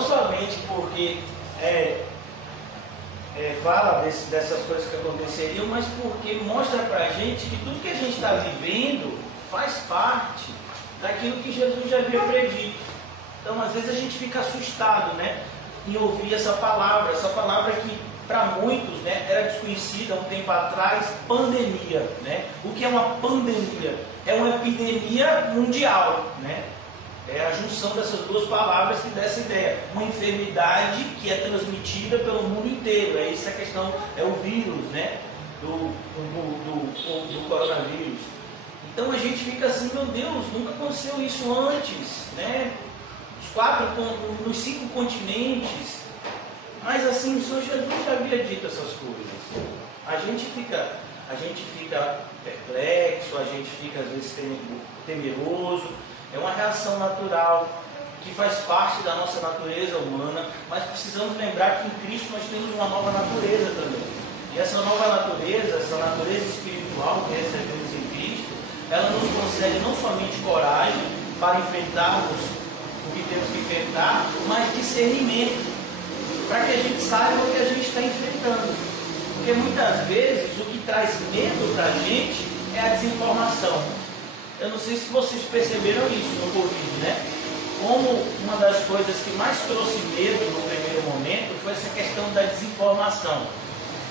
não somente porque fala dessas coisas que aconteceriam, mas porque mostra para a gente que tudo que a gente está vivendo faz parte daquilo que Jesus já havia predito. Então, às vezes a gente fica assustado, né, em ouvir essa palavra que para muitos, né, era desconhecida há um tempo atrás, pandemia, né? O que é uma pandemia? É uma epidemia mundial, né? É a junção dessas duas palavras que dá essa ideia. Uma enfermidade que é transmitida pelo mundo inteiro. É isso a questão, é o vírus, né? Do coronavírus. Então a gente fica assim, meu Deus, nunca aconteceu isso antes, né? Nos 5 continentes. Mas assim, o Senhor Jesus já havia dito essas coisas. A gente fica perplexo, a gente fica às vezes temeroso. É uma reação natural que faz parte da nossa natureza humana, mas precisamos lembrar que em Cristo nós temos uma nova natureza também. E essa nova natureza, essa natureza espiritual que recebemos em Cristo, ela nos concede não somente coragem para enfrentarmos o que temos que enfrentar, mas discernimento, para que a gente saiba o que a gente está enfrentando. Porque muitas vezes o que traz medo para a gente é a desinformação. Eu não sei se vocês perceberam isso no Covid, né? Como uma das coisas que mais trouxe medo no primeiro momento foi essa questão da desinformação.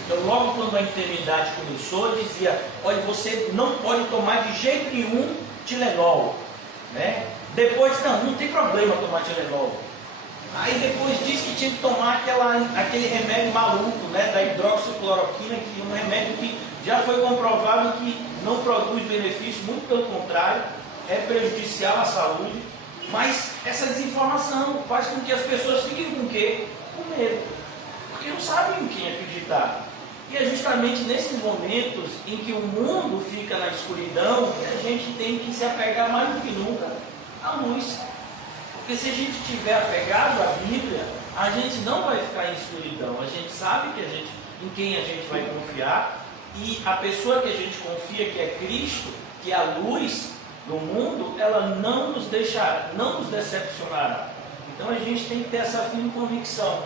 Então, logo quando a enfermidade começou, dizia: olha, você não pode tomar de jeito nenhum Tilenol, né? Depois, não tem problema tomar Tilenol. Aí depois disse que tinha que tomar aquele remédio maluco, né, da hidroxicloroquina, que é um remédio que já foi comprovado que não produz benefício, muito pelo contrário, é prejudicial à saúde. Mas essa desinformação faz com que as pessoas fiquem com o quê? Com medo. Porque não sabem em quem acreditar. E é justamente nesses momentos em que o mundo fica na escuridão que a gente tem que se apegar mais do que nunca à luz. Porque se a gente estiver apegado à Bíblia, a gente não vai ficar em escuridão. A gente sabe em quem a gente vai confiar, e a pessoa que a gente confia, que é Cristo, que é a luz do mundo, ela não nos deixará, não nos decepcionará. Então a gente tem que ter essa firme convicção.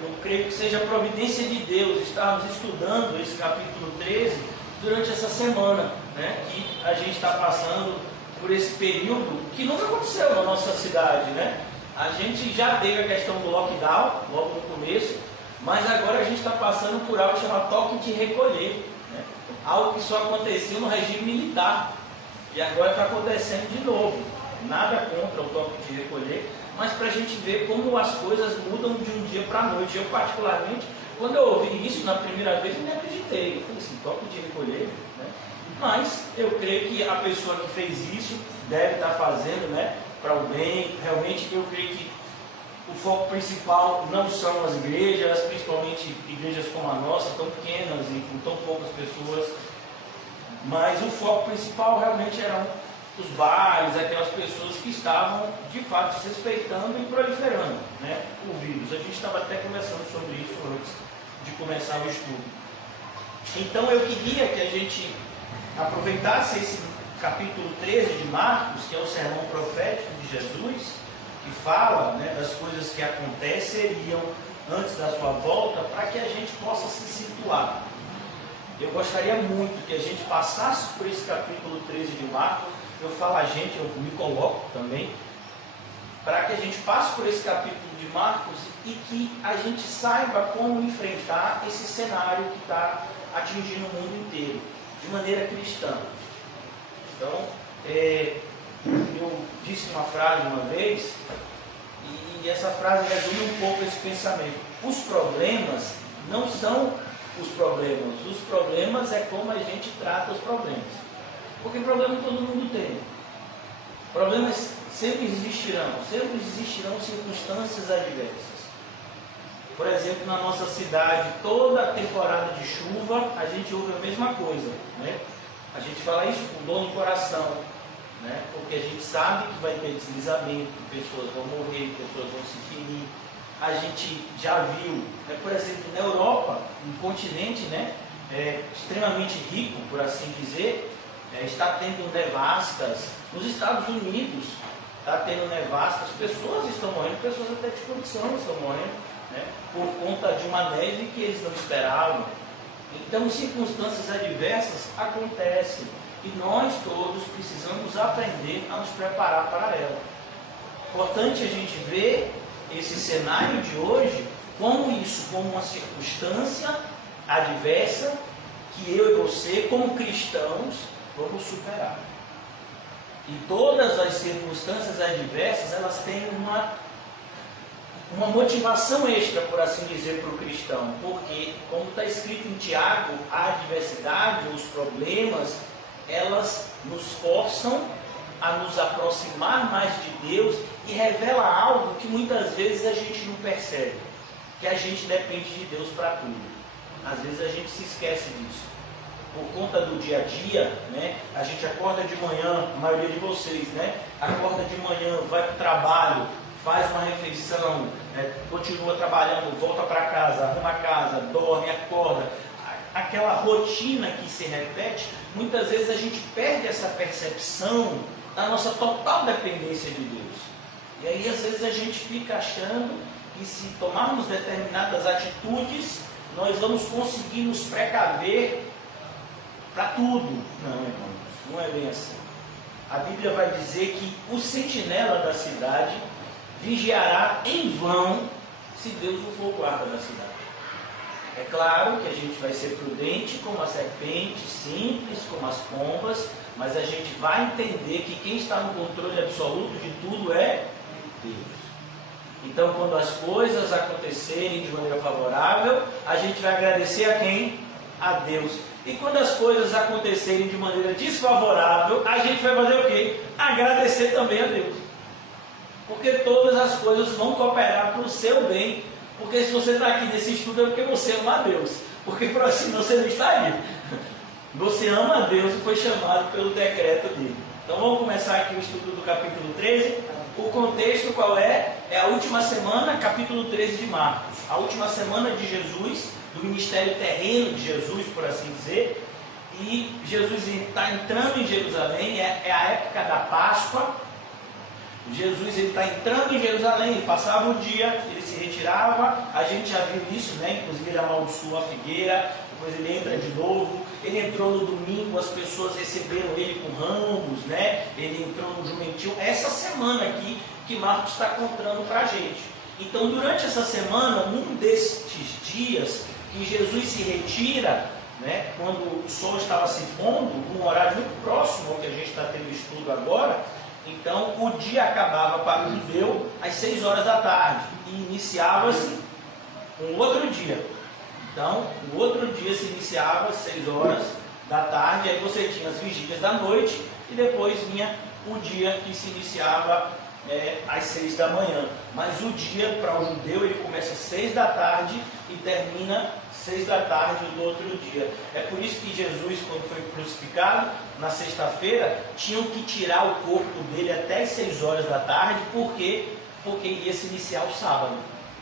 Eu creio que seja a providência de Deus estarmos estudando esse capítulo 13 durante essa semana, né, que a gente está passando por esse período que nunca aconteceu na nossa cidade, né? A gente já teve a questão do lockdown, logo no começo, mas agora a gente está passando por algo chamado toque de recolher, né? Algo que só acontecia no regime militar, e agora está acontecendo de novo. Nada contra o toque de recolher, mas para a gente ver como as coisas mudam de um dia para a noite. Eu, particularmente, quando eu ouvi isso na primeira vez, eu nem acreditei. Eu falei assim, toque de recolher, né? Mas eu creio que a pessoa que fez isso deve estar fazendo, né, para o bem. Realmente eu creio que o foco principal não são as igrejas, principalmente igrejas como a nossa, tão pequenas e com tão poucas pessoas, mas o foco principal realmente eram os bares, aquelas pessoas que estavam de fato desrespeitando e proliferando, né, o vírus. A gente estava até conversando sobre isso antes de começar o estudo. Então eu queria que a gente aproveitasse esse capítulo 13 de Marcos, que é o sermão profético de Jesus, que fala, né, das coisas que aconteceriam antes da sua volta, para que a gente possa se situar. Eu gostaria muito que a gente passasse por esse capítulo 13 de Marcos. Eu falo a gente, eu me coloco também, para que a gente passe por esse capítulo de Marcos e que a gente saiba como enfrentar esse cenário que está atingindo o mundo inteiro, de maneira cristã. Então, eu disse uma frase uma vez, e essa frase resume um pouco esse pensamento. Os problemas não são os problemas é como a gente trata os problemas. Porque problema todo mundo tem. Problemas sempre existirão circunstâncias adversas. Por exemplo, na nossa cidade, toda a temporada de chuva, a gente ouve a mesma coisa, né? A gente fala isso com dor no coração, né? Porque a gente sabe que vai ter deslizamento, pessoas vão morrer, pessoas vão se ferir. A gente já viu, né, por exemplo, na Europa, um continente, né, extremamente rico, por assim dizer, está tendo nevascas. Nos Estados Unidos, está tendo nevasca, as pessoas estão morrendo, pessoas até de condição estão morrendo, né, por conta de uma neve que eles não esperavam. Então, circunstâncias adversas acontecem e nós todos precisamos aprender a nos preparar para ela. Importante a gente ver esse cenário de hoje como isso, como uma circunstância adversa que eu e você, como cristãos, vamos superar. E todas as circunstâncias adversas, elas têm uma motivação extra, por assim dizer, para o cristão. Porque, como está escrito em Tiago, a adversidade, os problemas, elas nos forçam a nos aproximar mais de Deus e revela algo que muitas vezes a gente não percebe, que a gente depende de Deus para tudo. Às vezes a gente se esquece disso. Por conta do dia a dia, né? A gente acorda de manhã, a maioria de vocês, né? Acorda de manhã, vai para o trabalho, faz uma refeição, né? Continua trabalhando, volta para casa, arruma a casa, dorme, acorda. Aquela rotina que se repete, muitas vezes a gente perde essa percepção da nossa total dependência de Deus. E aí às vezes a gente fica achando que se tomarmos determinadas atitudes, nós vamos conseguir nos precaver para tudo. Não, irmãos, não é bem assim. A Bíblia vai dizer que o sentinela da cidade vigiará em vão se Deus não for o guarda da cidade. É claro que a gente vai ser prudente como a serpente, simples como as pombas, mas a gente vai entender que quem está no controle absoluto de tudo é Deus. Então, quando as coisas acontecerem de maneira favorável, a gente vai agradecer a quem? A Deus. E quando as coisas acontecerem de maneira desfavorável, a gente vai fazer o quê? Agradecer também a Deus. Porque todas as coisas vão cooperar para o seu bem. Porque se você está aqui nesse estudo é porque você ama a Deus. Porque senão você não estaria. Você ama a Deus e foi chamado pelo decreto dele. Então vamos começar aqui o estudo do capítulo 13. O contexto qual é? É a última semana, capítulo 13 de Marcos. A última semana de Jesus, do ministério terreno de Jesus, por assim dizer. E Jesus está entrando em Jerusalém, é a época da Páscoa. Jesus está entrando em Jerusalém, ele passava o dia, ele se retirava, a gente já viu isso, né? Inclusive ele amaldiçoou a figueira, depois ele entra de novo, ele entrou no domingo, as pessoas receberam ele com ramos, né? Ele entrou no jumentil, essa semana aqui que Marcos está contando para a gente. Então durante essa semana, um destes dias que Jesus se retira, né? Quando o sol estava se pondo, num horário muito próximo ao que a gente está tendo estudo agora. Então o dia acabava para o judeu às 6 horas da tarde e iniciava-se um outro dia. Então o outro dia se iniciava às 6 horas da tarde, aí você tinha as vigílias da noite e depois vinha o dia que se iniciava às 6 da manhã. Mas o dia para o judeu ele começa às 6 da tarde e termina 6 da tarde do outro dia. É por isso que Jesus, quando foi crucificado, na sexta-feira, tinham que tirar o corpo dele até as 6 horas da tarde, porque iria se iniciar o sábado.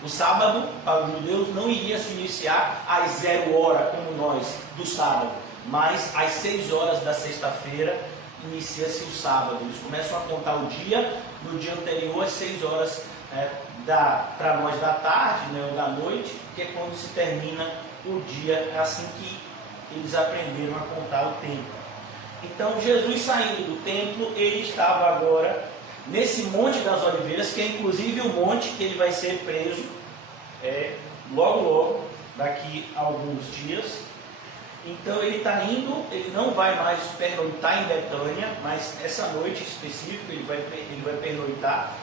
O sábado, para os judeus, não iria se iniciar às 0 hora, como nós, do sábado, mas às 6 horas da sexta-feira inicia-se o sábado. Eles começam a contar o dia, no dia anterior, às 6 horas para nós da tarde, né, ou da noite, que é quando se termina o dia. É assim que eles aprenderam a contar o tempo. Então Jesus saindo do templo, ele estava agora nesse Monte das Oliveiras, que é inclusive o monte que ele vai ser preso logo, daqui a alguns dias. Então ele está indo, ele não vai mais pernoitar em Betânia, mas essa noite específica ele vai pernoitar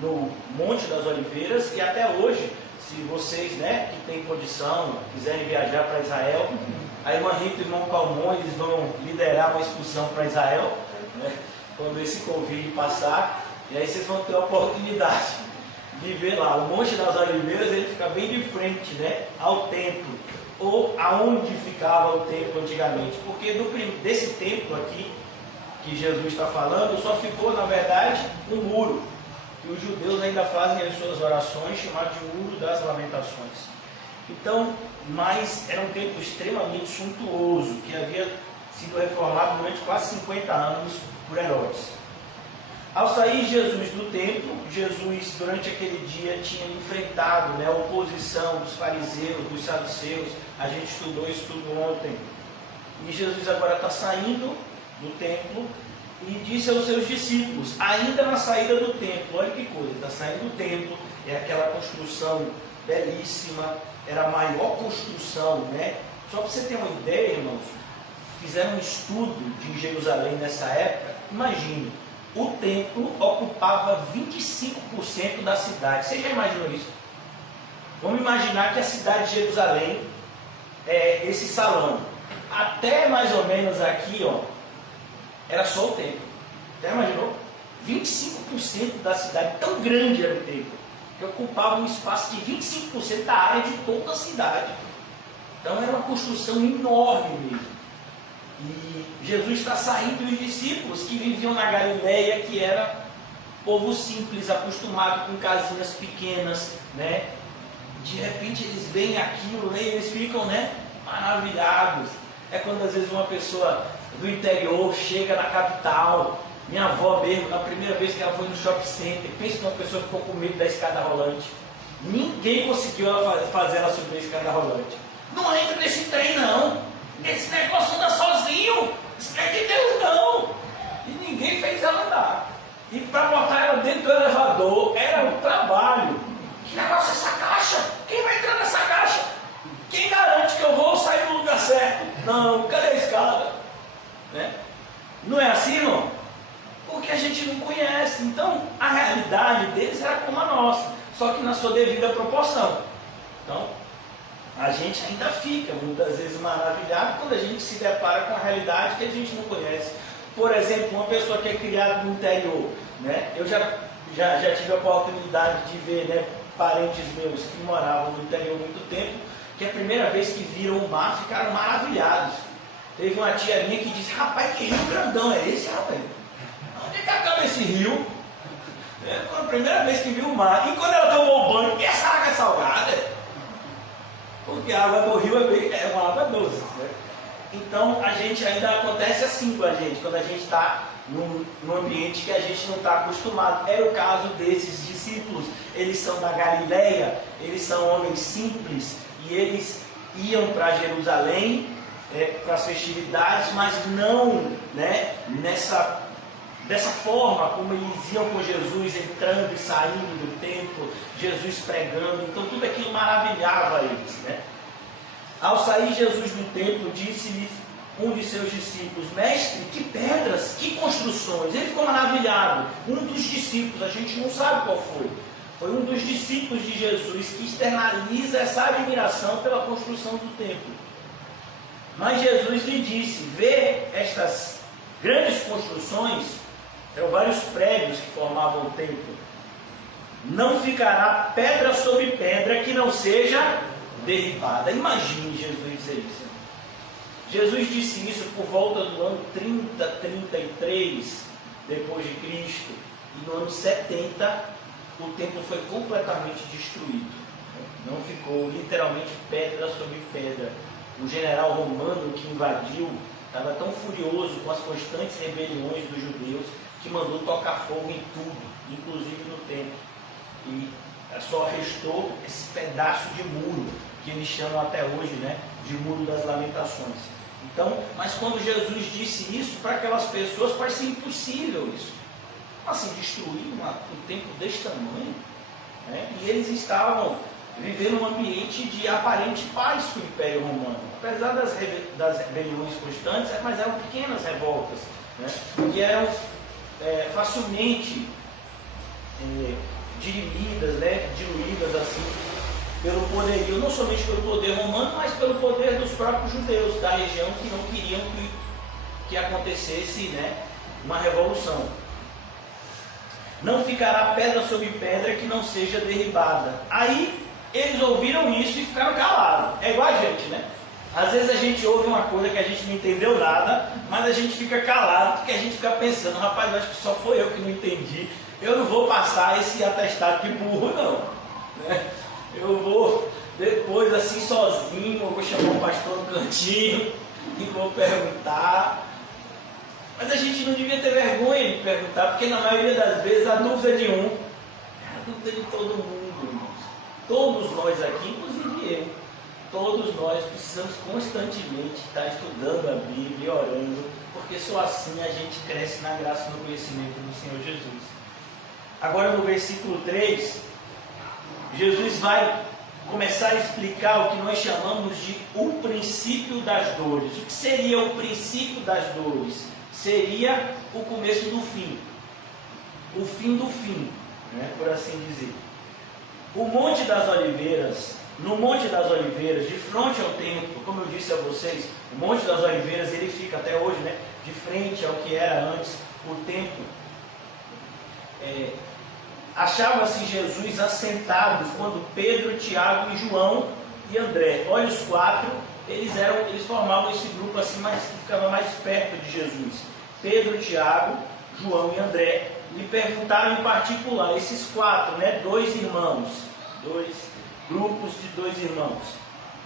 no Monte das Oliveiras. E até hoje, se vocês, né, que têm condição, quiserem viajar para Israel, a irmã Rita e o irmão Calmon, eles vão liderar uma excursão para Israel, né, quando esse convite passar, e aí vocês vão ter a oportunidade de ver lá. O Monte das Oliveiras, ele fica bem de frente, né, ao templo, ou aonde ficava o templo antigamente, porque desse templo aqui, que Jesus está falando, só ficou, na verdade, um muro, que os judeus ainda fazem as suas orações, chamado de Muro das Lamentações. Então, mas era um templo extremamente suntuoso, que havia sido reformado durante quase 50 anos por Herodes. Ao sair Jesus do templo, Jesus durante aquele dia tinha enfrentado, né, a oposição dos fariseus, dos saduceus. A gente estudou isso tudo ontem. E Jesus agora está saindo do templo e disse aos seus discípulos, ainda na saída do templo, olha que coisa, está saindo do templo, é aquela construção belíssima, era a maior construção, né? Só para você ter uma ideia, irmãos, fizeram um estudo de Jerusalém nessa época. Imagine, o templo ocupava 25% da cidade. Você já imaginou isso? Vamos imaginar que a cidade de Jerusalém é esse salão. Até mais ou menos aqui, ó, era só o templo. Já imaginou? 25% da cidade, tão grande era o templo, que ocupava um espaço de 25% da área de toda a cidade. Então era uma construção enorme mesmo. E Jesus está saindo, e os discípulos que viviam na Galileia, que era povo simples, acostumado com casinhas pequenas, né? De repente eles veem aquilo, né? E eles ficam, né, maravilhados. É quando às vezes uma pessoa do interior chega na capital. Minha avó mesmo, a primeira vez que ela foi no shopping center, pensa numa pessoa que ficou com medo da escada rolante. Ninguém conseguiu fazer ela subir a escada rolante. Não entra nesse trem não, esse negócio anda sozinho, isso não é de Deus não. E ninguém fez ela andar. E para botar ela dentro do elevador era um trabalho. Que negócio é essa caixa? Quem vai entrar nessa caixa? Quem garante que eu vou sair no lugar certo? Não, cadê a escada? Né? Não é assim, não? Porque a gente não conhece. Então a realidade deles era como a nossa, só que na sua devida proporção. Então a gente ainda fica muitas vezes maravilhado quando a gente se depara com a realidade que a gente não conhece. Por exemplo, uma pessoa que é criada no interior, né? Eu já tive a oportunidade de ver, né, parentes meus que moravam no interior há muito tempo, que a primeira vez que viram o mar ficaram maravilhados. Teve uma tia minha que disse, rapaz, que rio grandão é esse, rapaz? Onde é que acaba esse rio? Foi a primeira vez que viu o mar. E quando ela tomou o banho, essa água é salgada? Porque a água do rio é uma água doce, né? Então a gente ainda acontece assim com a gente, quando a gente está num ambiente que a gente não está acostumado. É o caso desses discípulos. Eles são da Galileia, eles são homens simples, e eles iam para Jerusalém, para as festividades, mas não, né, dessa forma como eles iam com Jesus, entrando e saindo do templo, Jesus pregando. Então tudo aquilo maravilhava eles, né? Ao sair Jesus do templo, disse-lhe um de seus discípulos, mestre, que pedras, que construções. Ele ficou maravilhado. Um dos discípulos, a gente não sabe qual foi. Foi um dos discípulos de Jesus que externaliza essa admiração pela construção do templo. Mas Jesus lhe disse, vê estas grandes construções, eram vários prédios que formavam o templo. Não ficará pedra sobre pedra que não seja derribada. Imagine Jesus dizer isso. Jesus disse isso por volta do ano 30, 33 depois de Cristo. E no ano 70 o templo foi completamente destruído. Não ficou literalmente pedra sobre pedra. O general romano que invadiu estava tão furioso com as constantes rebeliões dos judeus que mandou tocar fogo em tudo, inclusive no templo. E só restou esse pedaço de muro, que eles chamam até hoje, né, de Muro das Lamentações. Então, mas quando Jesus disse isso, para aquelas pessoas parecia impossível isso. Assim, destruir um templo desse tamanho, né? E eles estavam vivendo um ambiente de aparente paz com o Império Romano. Apesar das rebeliões constantes, mas eram pequenas revoltas, né, que eram facilmente dirimidas, né, diluídas assim, pelo poderio, não somente pelo poder romano, mas pelo poder dos próprios judeus da região que não queriam que acontecesse, né, uma revolução. Não ficará pedra sobre pedra que não seja derribada. Aí eles ouviram isso e ficaram calados. É igual a gente, né? Às vezes a gente ouve uma coisa que a gente não entendeu nada, mas a gente fica calado porque a gente fica pensando, rapaz, eu acho que só foi eu que não entendi. Eu não vou passar esse atestado de burro, não, né? Eu vou depois assim sozinho, eu vou chamar o pastor no cantinho e vou perguntar. Mas a gente não devia ter vergonha de perguntar, porque na maioria das vezes a dúvida de um é a dúvida de todo mundo, irmãos. Todos nós aqui, inclusive eu, todos nós precisamos constantemente estar estudando a Bíblia e orando, porque só assim a gente cresce na graça e no conhecimento do Senhor Jesus. Agora no versículo 3, Jesus vai começar a explicar o que nós chamamos de o princípio das dores. O que seria o princípio das dores? Seria o começo do fim. O fim do fim, né, por assim dizer. O Monte das Oliveiras, no Monte das Oliveiras, de frente ao templo, como eu disse a vocês, o Monte das Oliveiras, ele fica até hoje, né, de frente ao que era antes o templo. Achava-se Jesus assentado quando Pedro, Tiago e João e André, olha os quatro, eles formavam esse grupo assim, que ficava mais perto de Jesus. Pedro, Tiago, João e André lhe perguntaram em particular, esses quatro, né, dois irmãos, dois grupos de dois irmãos,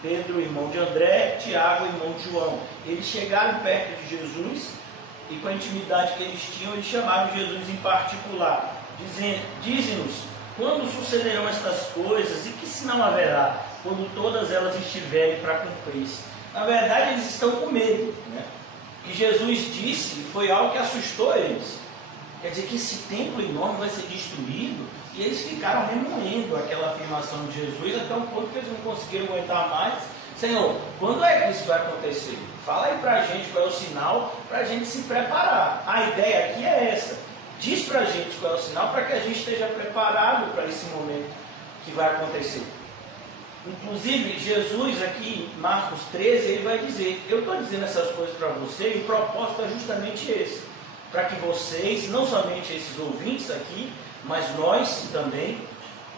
Pedro, irmão de André, Tiago, irmão de João. Eles chegaram perto de Jesus e com a intimidade que eles tinham, eles chamaram Jesus em particular, dize-nos, quando sucederão estas coisas e que sinal haverá quando todas elas estiverem para cumprir-se? Na verdade, eles estão com medo, né? O que Jesus disse foi algo que assustou eles. Quer dizer que esse templo enorme vai ser destruído, e eles ficaram remoendo aquela afirmação de Jesus até um ponto que eles não conseguiram aguentar mais. Senhor, quando é que isso vai acontecer? Fala aí para a gente qual é o sinal, para a gente se preparar. A ideia aqui é essa. Diz para a gente qual é o sinal para que a gente esteja preparado para esse momento que vai acontecer. Inclusive, Jesus aqui, em Marcos 13, ele vai dizer, eu estou dizendo essas coisas para você e o propósito é justamente esse, para que vocês, não somente esses ouvintes aqui, mas nós também,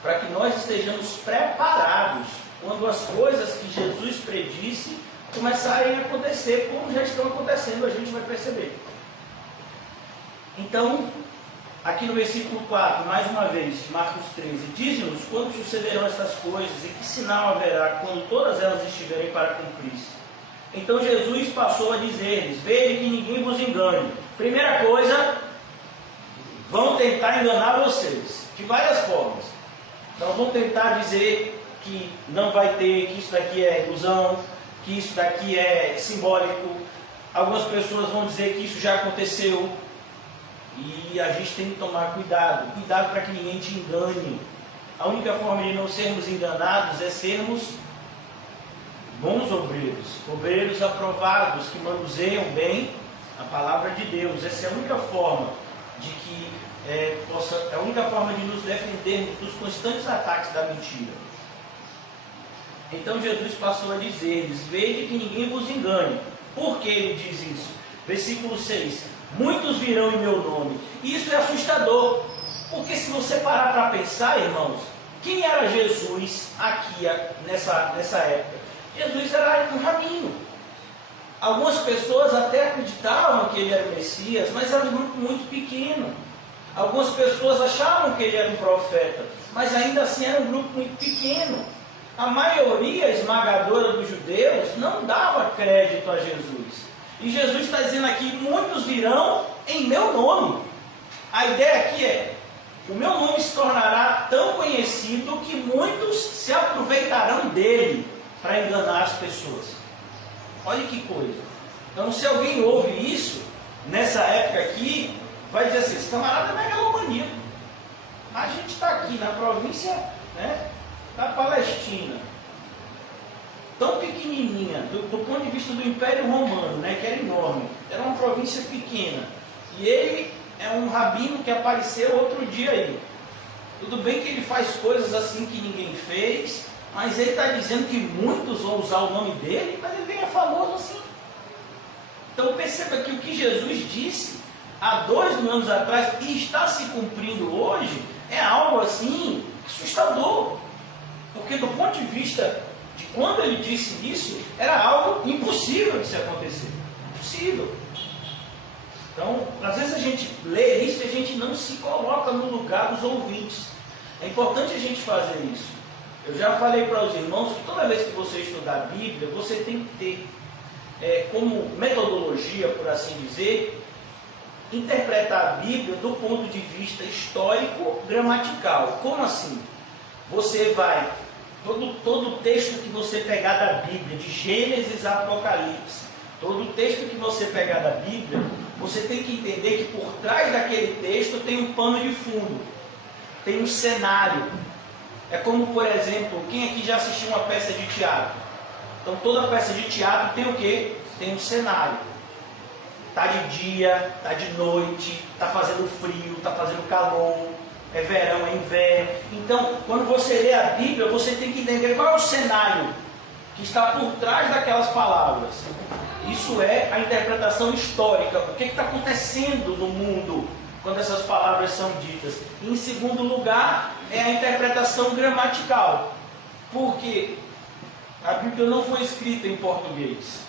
para que nós estejamos preparados quando as coisas que Jesus predisse começarem a acontecer, como já estão acontecendo, a gente vai perceber. Então, aqui no versículo 4, mais uma vez, de Marcos 13, diz-nos quando sucederão estas coisas e que sinal haverá quando todas elas estiverem para cumprir-se. Então Jesus passou a dizer-lhes, veja que ninguém vos engane. Primeira coisa, vão tentar enganar vocês, de várias formas. Então vão tentar dizer que não vai ter, que isso daqui é ilusão, que isso daqui é simbólico. Algumas pessoas vão dizer que isso já aconteceu. E a gente tem que tomar cuidado para que ninguém te engane. A única forma de não sermos enganados é sermos bons obreiros aprovados, que manuseiam bem a palavra de Deus. Essa é a única forma a única forma de nos defendermos dos constantes ataques da mentira. Então Jesus passou a dizer-lhes, veja que ninguém vos engane. Por que ele diz isso? Versículo 6. Muitos virão em meu nome. Isso é assustador, porque se você parar para pensar, irmãos, quem era Jesus aqui nessa época? Jesus era um rabino. Algumas pessoas até acreditavam que ele era o Messias, mas era um grupo muito pequeno. Algumas pessoas achavam que ele era um profeta, mas ainda assim era um grupo muito pequeno. A maioria esmagadora dos judeus não dava crédito a Jesus. E Jesus está dizendo aqui, muitos virão em meu nome. A ideia aqui é, o meu nome se tornará tão conhecido que muitos se aproveitarão dele para enganar as pessoas. Olha que coisa. Então se alguém ouve isso, nessa época aqui, vai dizer assim, esse camarada é megalomaníaco. A gente está aqui na província, né, da Palestina, tão pequenininha, do ponto de vista do Império Romano, né, que era enorme, era uma província pequena, e ele é um rabino que apareceu outro dia aí. Tudo bem que ele faz coisas assim que ninguém fez, mas ele está dizendo que muitos vão usar o nome dele, mas ele nem é famoso assim. Então perceba que o que Jesus disse há 2000 anos atrás e está se cumprindo hoje, é algo assim assustador, porque do ponto de vista de quando ele disse isso, era algo impossível de se acontecer. Impossível. Então, às vezes a gente lê isso e a gente não se coloca no lugar dos ouvintes. É importante a gente fazer isso. Eu já falei para os irmãos que toda vez que você estudar a Bíblia, você tem que ter como metodologia, por assim dizer, interpretar a Bíblia do ponto de vista histórico-gramatical. Como assim? Você vai, todo texto que você pegar da Bíblia, de Gênesis a Apocalipse, todo texto que você pegar da Bíblia, você tem que entender que por trás daquele texto tem um pano de fundo, tem um cenário. É como, por exemplo, quem aqui já assistiu uma peça de teatro? Então toda peça de teatro tem o quê? Tem um cenário. Está de dia, está de noite, está fazendo frio, está fazendo calor, é verão, é inverno. Então, quando você lê a Bíblia, você tem que entender qual é o cenário que está por trás daquelas palavras. Isso é a interpretação histórica. O que está acontecendo no mundo quando essas palavras são ditas? E, em segundo lugar, é a interpretação gramatical. Porque a Bíblia não foi escrita em português.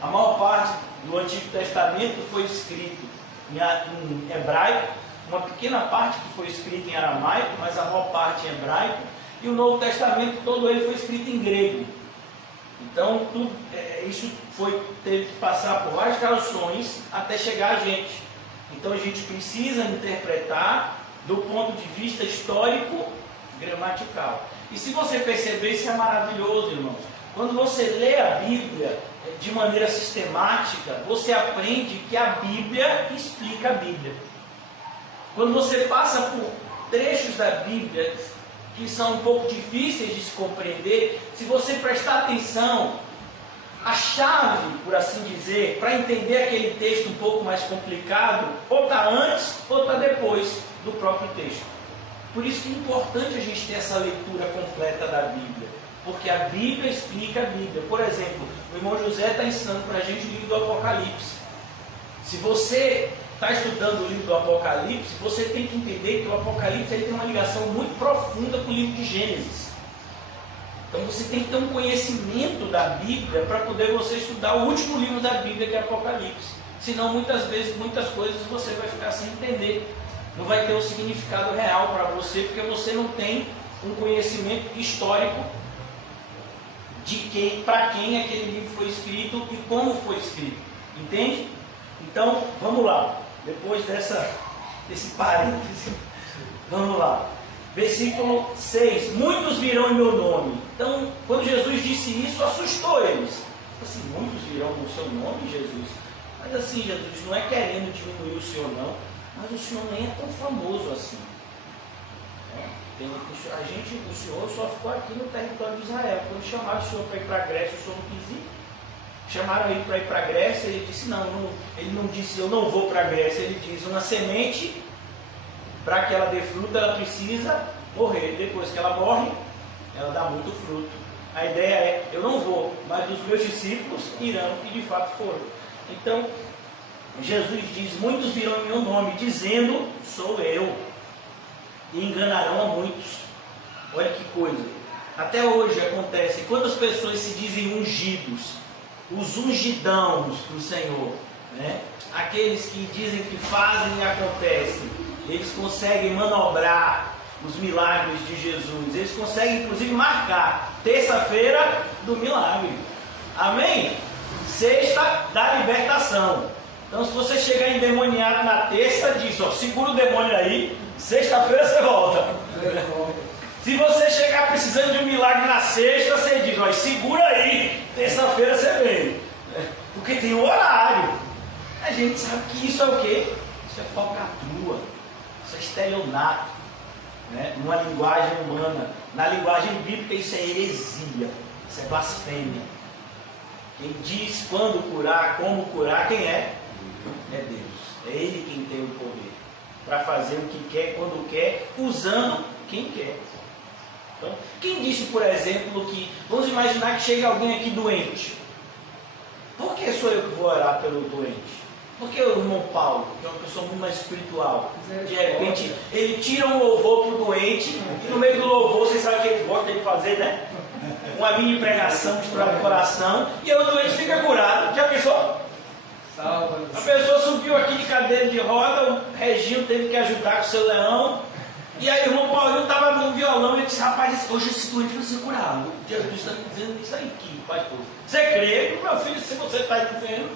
A maior parte do Antigo Testamento foi escrito em hebraico, uma pequena parte que foi escrita em aramaico, mas a maior parte em hebraico, e o Novo Testamento todo ele foi escrito em grego. Então isso teve que passar por várias traduções até chegar a gente. Então a gente precisa interpretar do ponto de vista histórico gramatical. E se você perceber, isso é maravilhoso, irmãos. Quando você lê a Bíblia de maneira sistemática, você aprende que a Bíblia explica a Bíblia. Quando você passa por trechos da Bíblia que são um pouco difíceis de se compreender, se você prestar atenção, a chave, por assim dizer, para entender aquele texto um pouco mais complicado, ou está antes ou está depois do próprio texto. Por isso que é importante a gente ter essa leitura completa da Bíblia, porque a Bíblia explica a Bíblia. Por exemplo, o irmão José está ensinando para a gente o livro do Apocalipse. Se você está estudando o livro do Apocalipse, você tem que entender que o Apocalipse ele tem uma ligação muito profunda com o livro de Gênesis. Então você tem que ter um conhecimento da Bíblia para poder você estudar o último livro da Bíblia, que é Apocalipse. Senão muitas vezes, muitas coisas você vai ficar sem entender. Não vai ter o significado real para você, porque você não tem um conhecimento histórico de para quem aquele livro foi escrito e como foi escrito. Entende? Então, vamos lá. Depois desse parêntese, vamos lá. Versículo 6. Muitos virão em meu nome. Então, quando Jesus disse isso, assustou eles. Assim, muitos virão no seu nome, Jesus? Mas assim, Jesus, não é querendo diminuir o Senhor não, mas o Senhor nem é tão famoso assim. O Senhor só ficou aqui no território de Israel. Quando chamaram o Senhor para ir para a Grécia, o Senhor não quis ir. Chamaram ele para ir para a Grécia, ele disse não, ele não disse eu não vou para a Grécia, ele diz uma semente, para que ela dê fruto, ela precisa morrer. Depois que ela morre, ela dá muito fruto. A ideia é, eu não vou, mas os meus discípulos irão, e de fato foram. Então, Jesus diz, muitos virão em meu nome, dizendo, sou eu, e enganarão a muitos. Olha que coisa. Até hoje acontece, quando as pessoas se dizem ungidos, os ungidãos do Senhor, né? Aqueles que dizem que fazem e acontecem, eles conseguem manobrar os milagres de Jesus, eles conseguem inclusive marcar terça-feira do milagre, amém? Sexta da libertação. Então se você chegar endemoniado na terça, diz, ó, segura o demônio aí, sexta-feira você volta. Se você chegar precisando de um milagre na sexta, você diz, ó, segura aí, terça-feira você vem. Porque tem um horário. A gente sabe que isso é o quê? Isso é falcatrua, isso é estelionato, né? Numa linguagem humana. Na linguagem bíblica isso é heresia, isso é blasfêmia. Quem diz quando curar, como curar, quem é? É Deus. É Ele quem tem o poder para fazer o que quer, quando quer, usando quem quer. Então, quem disse, por exemplo, que vamos imaginar que chega alguém aqui doente. Por que sou eu que vou orar pelo doente? Por que o irmão Paulo, que é uma pessoa muito mais espiritual, de repente ele tira um louvor para o doente e no meio do louvor, vocês sabem o que ele gosta de fazer, né? Uma mini pregação misturada com oração e o doente fica curado. Já pensou? A pessoa subiu aqui de cadeira de roda, o Reginho teve que ajudar com o seu leão. E aí o irmão Paulinho estava no violão e ele disse, rapaz, hoje esse doente vai ser curado. Jesus está me dizendo isso aí, pastor. Você crê, meu filho, se você está dizendo.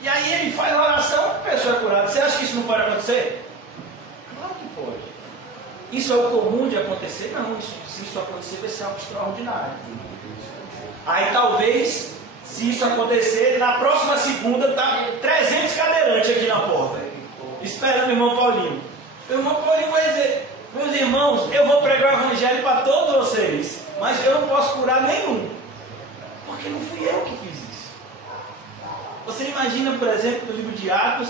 E aí ele faz a oração, a pessoa é curada. Você acha que isso não pode acontecer? Claro que pode. Isso é o comum de acontecer? Não, se isso acontecer vai ser algo extraordinário. Aí talvez, se isso acontecer, na próxima segunda tá 300 cadeirantes aqui na porta, esperando o irmão Paulinho. O irmão Paulinho vai dizer: meus irmãos, eu vou pregar o evangelho para todos vocês, mas eu não posso curar nenhum, porque não fui eu que fiz isso. Você imagina, por exemplo, no livro de Atos,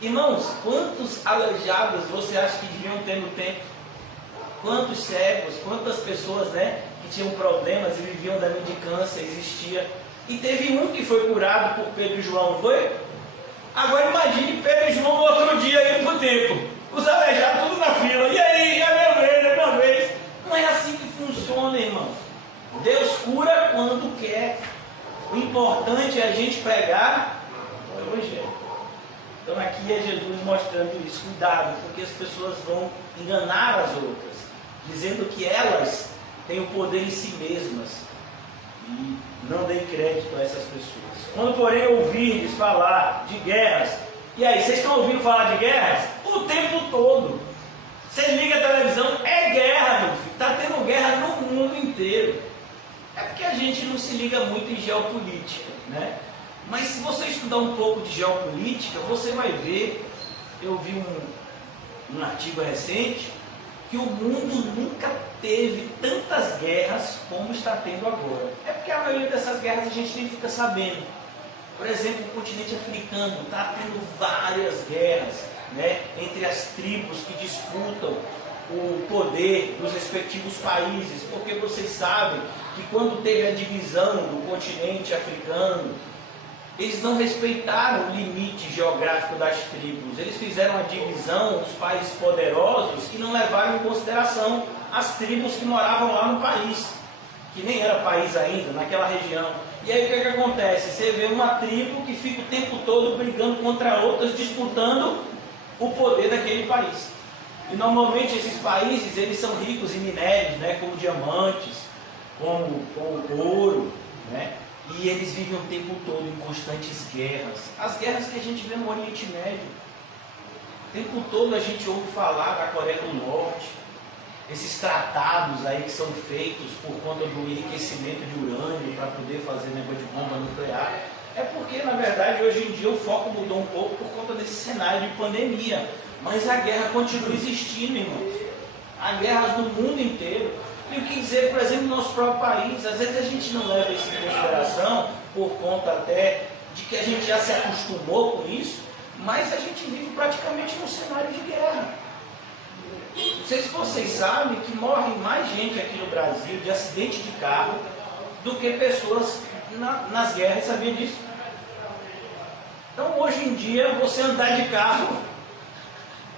irmãos, quantos aleijados você acha que deviam ter no tempo? Quantos cegos, quantas pessoas, né, que tinham problemas e viviam da mendicância, existia. E teve um que foi curado por Pedro e João, não foi? Agora imagine Pedro e João no outro dia indo para o templo, os aleijados tudo na fila. E aí, é minha vez, é minha vez. Não é assim que funciona, irmãos. Deus cura quando quer. O importante é a gente pregar o evangelho. Então aqui é Jesus mostrando isso. Cuidado, porque as pessoas vão enganar as outras, dizendo que elas têm o poder em si mesmas. E não dê crédito a essas pessoas. Quando, porém, ouvirdes falar de guerras, e aí, vocês estão ouvindo falar de guerras? O tempo todo. Você liga a televisão, é guerra, meu filho. Está tendo guerra no mundo inteiro. É porque a gente não se liga muito em geopolítica, né? Mas se você estudar um pouco de geopolítica, você vai ver, eu vi um artigo recente, que o mundo nunca teve tantas guerras como está tendo agora. É porque a maioria dessas guerras a gente nem fica sabendo. Por exemplo, o continente africano está tendo várias guerras, né, entre as tribos que disputam o poder dos respectivos países, porque vocês sabem que quando teve a divisão do continente africano, eles não respeitaram o limite geográfico das tribos. Eles fizeram a divisão, os países poderosos, e não levaram em consideração as tribos que moravam lá no país, que nem era país ainda, naquela região. E aí o que acontece? Você vê uma tribo que fica o tempo todo brigando contra outras, disputando o poder daquele país. E normalmente esses países, eles são ricos em minérios, né, como diamantes, como ouro, né? E eles vivem o tempo todo em constantes guerras. As guerras que a gente vê no Oriente Médio. O tempo todo a gente ouve falar da Coreia do Norte. Esses tratados aí que são feitos por conta do enriquecimento de urânio para poder fazer negócio de bomba nuclear. É porque, na verdade, hoje em dia o foco mudou um pouco por conta desse cenário de pandemia. Mas a guerra continua existindo, irmãos. Há guerras no mundo inteiro. E o que dizer, por exemplo, no nosso próprio país? Às vezes a gente não leva isso em consideração, por conta até de que a gente já se acostumou com isso, mas a gente vive praticamente num cenário de guerra. Não sei se vocês sabem que morre mais gente aqui no Brasil de acidente de carro do que pessoas nas guerras, sabia disso? Então hoje em dia você andar de carro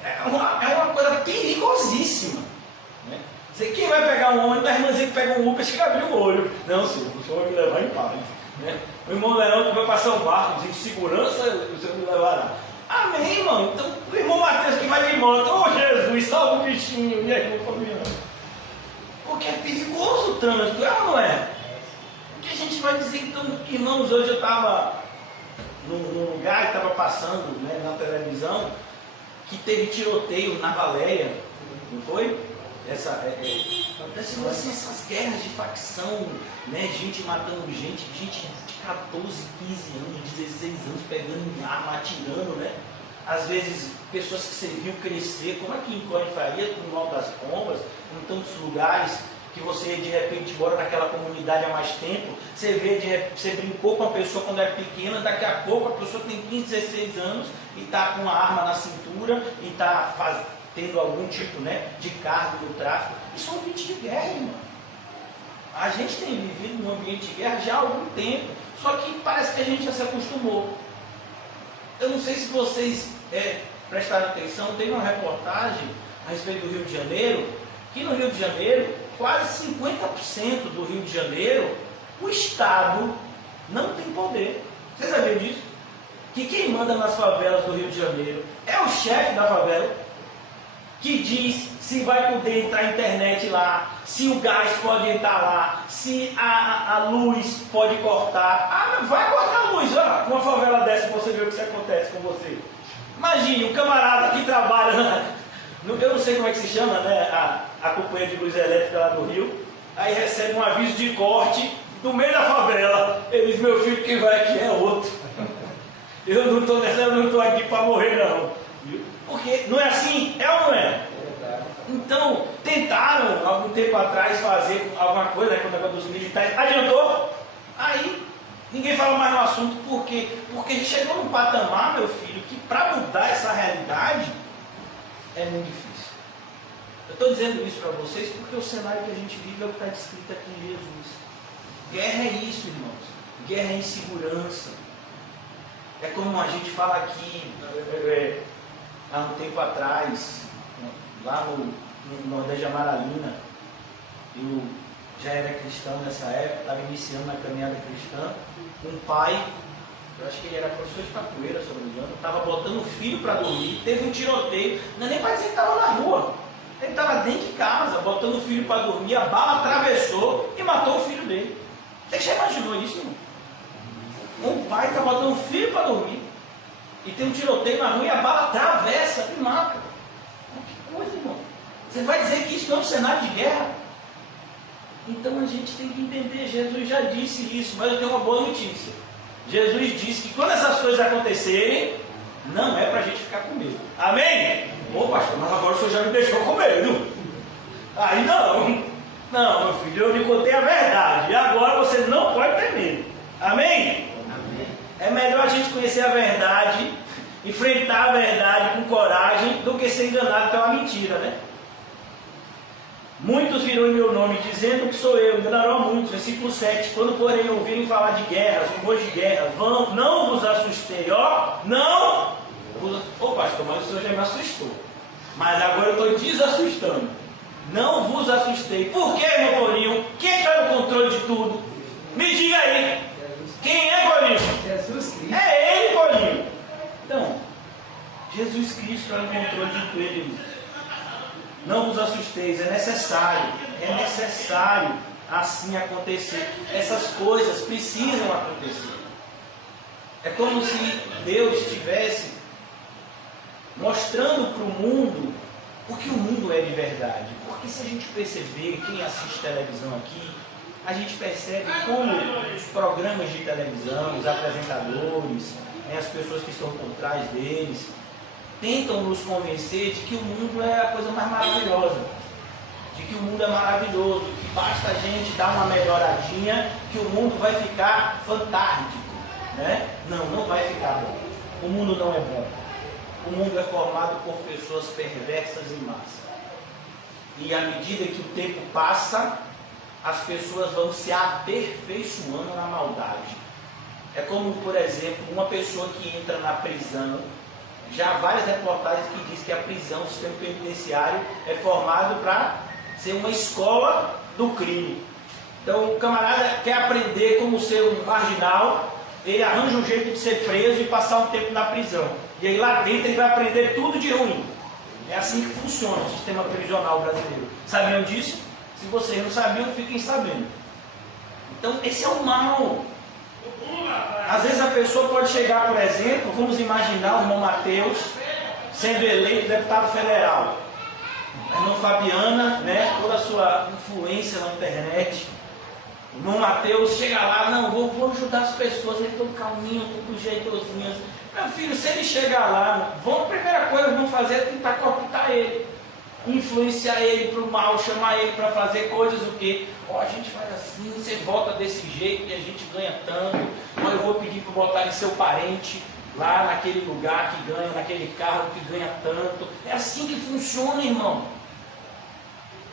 é uma coisa perigosíssima, né? Quem vai pegar um ônibus, a irmãzinha que pega um Uber, chega a abrir o olho. Não, senhor, o senhor vai me levar em paz, né? O irmão Leão que vai passar um barco de segurança, o senhor me levará. Amém, irmão. Então o irmão Mateus que vai de moto, ô Jesus, salva o bichinho, e a irmã Fabiana. Porque é perigoso o trânsito, é ou não é? O que a gente vai dizer então, irmãos? Hoje eu estava num lugar e estava passando, né, na televisão, que teve tiroteio na Valéria, não foi? Aconteceu assim, essas guerras de facção, né? Gente matando gente de 14, 15 anos, 16 anos pegando em arma, atirando, né? Às vezes pessoas que você viu crescer, como aqui em Código Faria, no Alto das Pombas, em tantos lugares que você de repente mora naquela comunidade há mais tempo, você brincou com a pessoa quando era pequena, daqui a pouco a pessoa tem 15, 16 anos e está com uma arma na cintura e está tendo algum tipo, né, de cargo no tráfico. Isso é um ambiente de guerra, irmão. A gente tem vivido num ambiente de guerra já há algum tempo, só que parece que a gente já se acostumou. Eu não sei se vocês prestaram atenção, teve uma reportagem a respeito do Rio de Janeiro, que no Rio de Janeiro, quase 50% do Rio de Janeiro, o Estado não tem poder. Você sabia disso? Que quem manda nas favelas do Rio de Janeiro é o chefe da favela, que diz se vai poder entrar a internet lá, se o gás pode entrar lá, se a luz pode cortar. Ah, vai cortar a luz, ó, uma favela dessa, você vê o que acontece com você. Imagine, um camarada que trabalha, eu não sei como é que se chama, né, a companhia de luz elétrica lá do Rio, aí recebe um aviso de corte no meio da favela. Ele diz, meu filho, quem vai aqui é outro. Eu não estou aqui para morrer não. Porque não é assim? É ou não é? Então, tentaram algum tempo atrás fazer alguma coisa, né, com o negócio dos militares. Adiantou? Aí, ninguém fala mais no assunto. Por quê? Porque chegou num patamar, meu filho, que para mudar essa realidade é muito difícil. Eu estou dizendo isso para vocês porque o cenário que a gente vive é o que está descrito aqui em Jesus. Guerra é isso, irmãos. Guerra é insegurança. É como a gente fala aqui, há um tempo atrás, lá no Nordeste de Amaralina, eu já era cristão nessa época, estava iniciando na caminhada cristã. Um pai, eu acho que ele era professor de capoeira, se não me engano, estava botando o filho para dormir, teve um tiroteio, não é nem para dizer que estava na rua, ele estava dentro de casa, botando o filho para dormir, a bala atravessou e matou o filho dele. Você já imaginou isso, irmão? Um pai está botando o filho para dormir, e tem um tiroteio na rua e a bala atravessa e mata. Que coisa, irmão. Você vai dizer que isso não é um cenário de guerra? Então a gente tem que entender, Jesus já disse isso, mas eu tenho uma boa notícia. Jesus disse que quando essas coisas acontecerem, não é para a gente ficar com medo. Amém? Ô pastor, mas agora o senhor já me deixou com medo. Aí não. Não, meu filho, eu lhe contei a verdade. E agora você não pode ter medo. Amém? Amém. É melhor a gente conhecer a verdade, enfrentar a verdade com coragem, do que ser enganado pela mentira, né? Muitos virão em meu nome, dizendo que sou eu, enganarão a muitos. Versículo 7. Quando, porém, ouvirem falar de guerras, rumores de guerra, não vos assustei, ó, não. Ô pastor, mas o senhor já me assustou. Mas agora eu estou desassustando. Não vos assustei. Por que, meu Paulinho? Quem está no controle de tudo? Me diga aí. Quem é, Paulinho? Jesus Cristo. É ele, Paulinho. Então, Jesus Cristo está no controle de tudo, irmãos. Não vos assusteis, é necessário assim acontecer. Essas coisas precisam acontecer. É como se Deus estivesse mostrando para o mundo o que o mundo é de verdade. Porque se a gente perceber, quem assiste televisão aqui, a gente percebe como os programas de televisão, os apresentadores, as pessoas que estão por trás deles, tentam nos convencer de que o mundo é a coisa mais maravilhosa, de que o mundo é maravilhoso, que basta a gente dar uma melhoradinha que o mundo vai ficar fantástico, né? Não, não vai ficar bom. O mundo não é bom. O mundo é formado por pessoas perversas em massa. E à medida que o tempo passa, as pessoas vão se aperfeiçoando na maldade. É como, por exemplo, uma pessoa que entra na prisão. Já há várias reportagens que diz que a prisão, o sistema penitenciário, é formado para ser uma escola do crime. Então o camarada quer aprender como ser um marginal, ele arranja um jeito de ser preso e passar um tempo na prisão. E aí lá dentro ele vai aprender tudo de ruim. É assim que funciona o sistema prisional brasileiro. Sabiam disso? Se vocês não sabiam, fiquem sabendo. Então esse é o mal. Às vezes a pessoa pode chegar, por exemplo, vamos imaginar o irmão Mateus sendo eleito deputado federal. A irmã Fabiana, né, toda a sua influência na internet. O irmão Mateus chega lá, não, vou ajudar as pessoas, ele todo calminho, todo jeitosinho. Meu filho, se ele chegar lá, a primeira coisa que vão fazer é tentar cooptar ele, influenciar ele para o mal, chamar ele para fazer coisas o quê? Ó, a gente faz assim, você vota desse jeito e a gente ganha tanto. Ó, eu vou pedir para botar em seu parente lá naquele lugar que ganha, naquele carro que ganha tanto. É assim que funciona, irmão.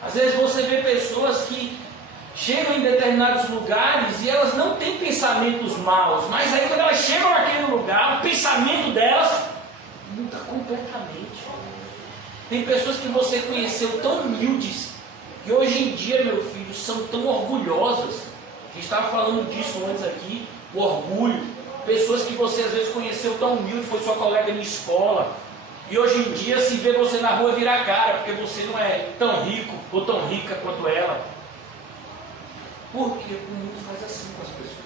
Às vezes você vê pessoas que chegam em determinados lugares e elas não têm pensamentos maus, mas aí quando elas chegam naquele lugar, o pensamento delas muda completamente. Tem pessoas que você conheceu tão humildes, que hoje em dia, meu filho, são tão orgulhosas. A gente estava falando disso antes aqui, o orgulho. Pessoas que você às vezes conheceu tão humilde, foi sua colega de escola, E hoje em dia, se vê você na rua, vira a cara, porque você não é tão rico ou tão rica quanto ela. Porque o mundo faz assim com as pessoas.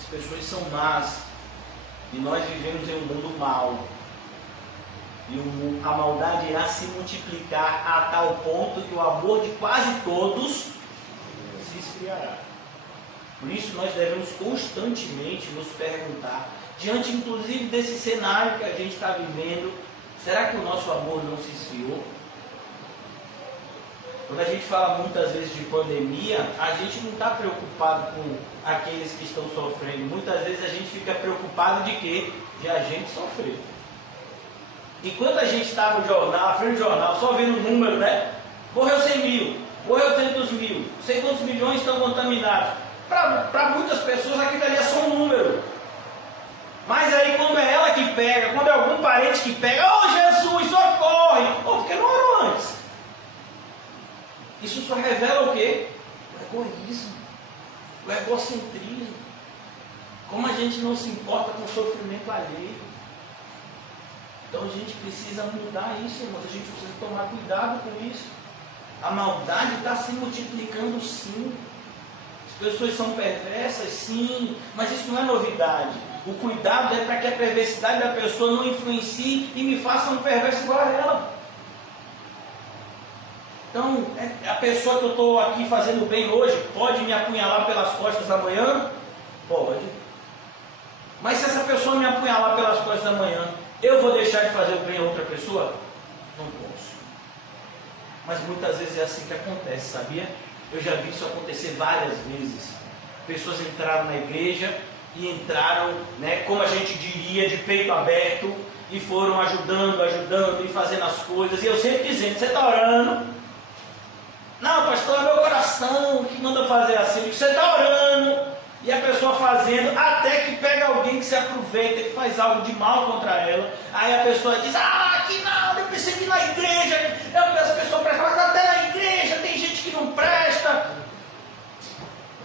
As pessoas são más. E nós vivemos em um mundo mau. E a maldade irá se multiplicar a tal ponto que o amor de quase todos se esfriará. Por isso nós devemos constantemente nos perguntar, diante inclusive desse cenário que a gente está vivendo, será que o nosso amor não se esfriou? Quando a gente fala muitas vezes de pandemia, a gente não está preocupado com aqueles que estão sofrendo. Muitas vezes a gente fica preocupado de quê? De a gente sofrer. Enquanto a gente está no jornal, à frente do jornal, só vendo o número, né? Morreu 100 mil, morreu 200 mil, sei quantos milhões estão contaminados. Para muitas pessoas aquilo ali é só um número. Mas aí quando é ela que pega, quando é algum parente que pega, oh Jesus, socorre! Oh, porque não orou antes. Isso só revela o quê? O egoísmo, o egocentrismo. Como a gente não se importa com o sofrimento alheio. Então a gente precisa mudar isso, irmãos. A gente precisa tomar cuidado com isso. A maldade está se multiplicando, sim. As pessoas são perversas, sim, mas isso não é novidade. O cuidado é para que a perversidade da pessoa não influencie e me faça um perverso igual a ela. Então, a pessoa que eu estou aqui fazendo bem hoje pode me apunhalar pelas costas amanhã? Pode. Mas se essa pessoa me apunhalar pelas costas amanhã, eu vou deixar de fazer o bem a outra pessoa? Não posso. Mas muitas vezes é assim que acontece, sabia? Eu já vi isso acontecer várias vezes. Pessoas entraram na igreja e entraram, né, como a gente diria, de peito aberto, e foram ajudando e fazendo as coisas. E eu sempre dizendo, você está orando? Não, pastor, é meu coração que manda fazer assim. Você está orando e a pessoa fazendo, até que pega alguém que se aproveita e faz algo de mal contra ela. Aí a pessoa diz, que não, eu pensei que na igreja, as pessoas prestam, mas até na igreja tem gente que não presta.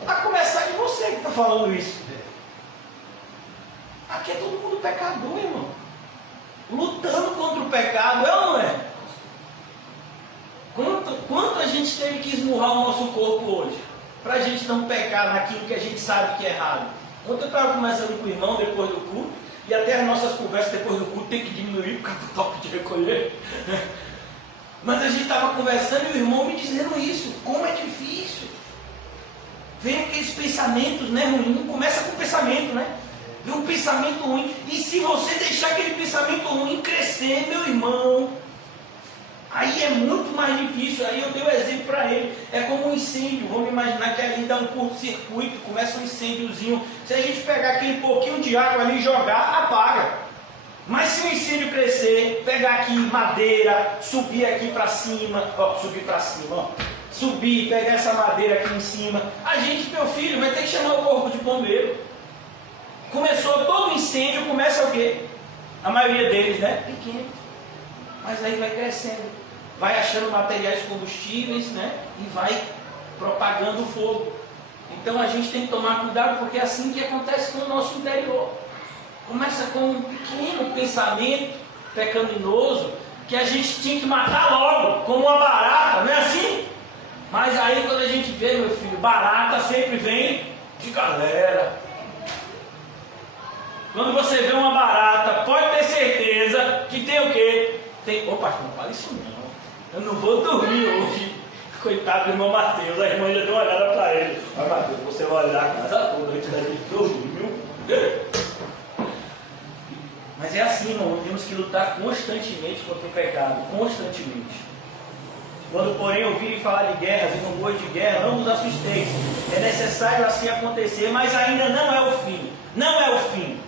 A começar de você que está falando isso. Aqui é todo mundo pecador, irmão. Lutando contra o pecado, é ou não é? Quanto a gente teve que esmurrar o nosso corpo hoje? Para a gente não pecar naquilo que a gente sabe que é errado. Ontem eu estava conversando com o irmão depois do culto, e até as nossas conversas depois do culto tem que diminuir por causa do toque de recolher. Mas a gente estava conversando e o irmão me dizendo isso. Como é difícil. Vem aqueles pensamentos, né, ruins. Começa com o pensamento, né? Vem um pensamento ruim. E se você deixar aquele pensamento ruim crescer, meu irmão, aí é muito mais difícil. Aí eu dei um exemplo para ele. É como um incêndio. Vamos imaginar que ali dá um curto-circuito, começa um incêndiozinho. Se a gente pegar aquele pouquinho de água ali e jogar, apaga. Mas se o incêndio crescer, pegar aqui madeira, subir aqui para cima, subir, pegar essa madeira aqui em cima, a gente, meu filho, vai ter que chamar o corpo de bombeiro. Começou todo o incêndio, começa o quê? A maioria deles, né? Pequeno. Mas aí vai crescendo, vai achando materiais combustíveis, né? E vai propagando o fogo. Então a gente tem que tomar cuidado, porque é assim que acontece com o nosso interior. Começa com um pequeno pensamento pecaminoso que a gente tinha que matar logo, como uma barata, não é assim? Mas aí quando a gente vê, meu filho, barata sempre vem de galera. Quando você vê uma barata, pode ter certeza que tem o quê? Ô pastor, não fala isso não. Eu não vou dormir hoje. Coitado do irmão Mateus, a irmã já deu uma olhada para ele. Mas Mateus, você vai olhar a casa toda antes da gente dormir, viu? Mas é assim, irmão, temos que lutar constantemente contra o pecado, constantemente. Quando, porém, ouvirem falar de guerras e rumores de guerra, não vos assusteis. É necessário assim acontecer, mas ainda não é o fim. Não é o fim.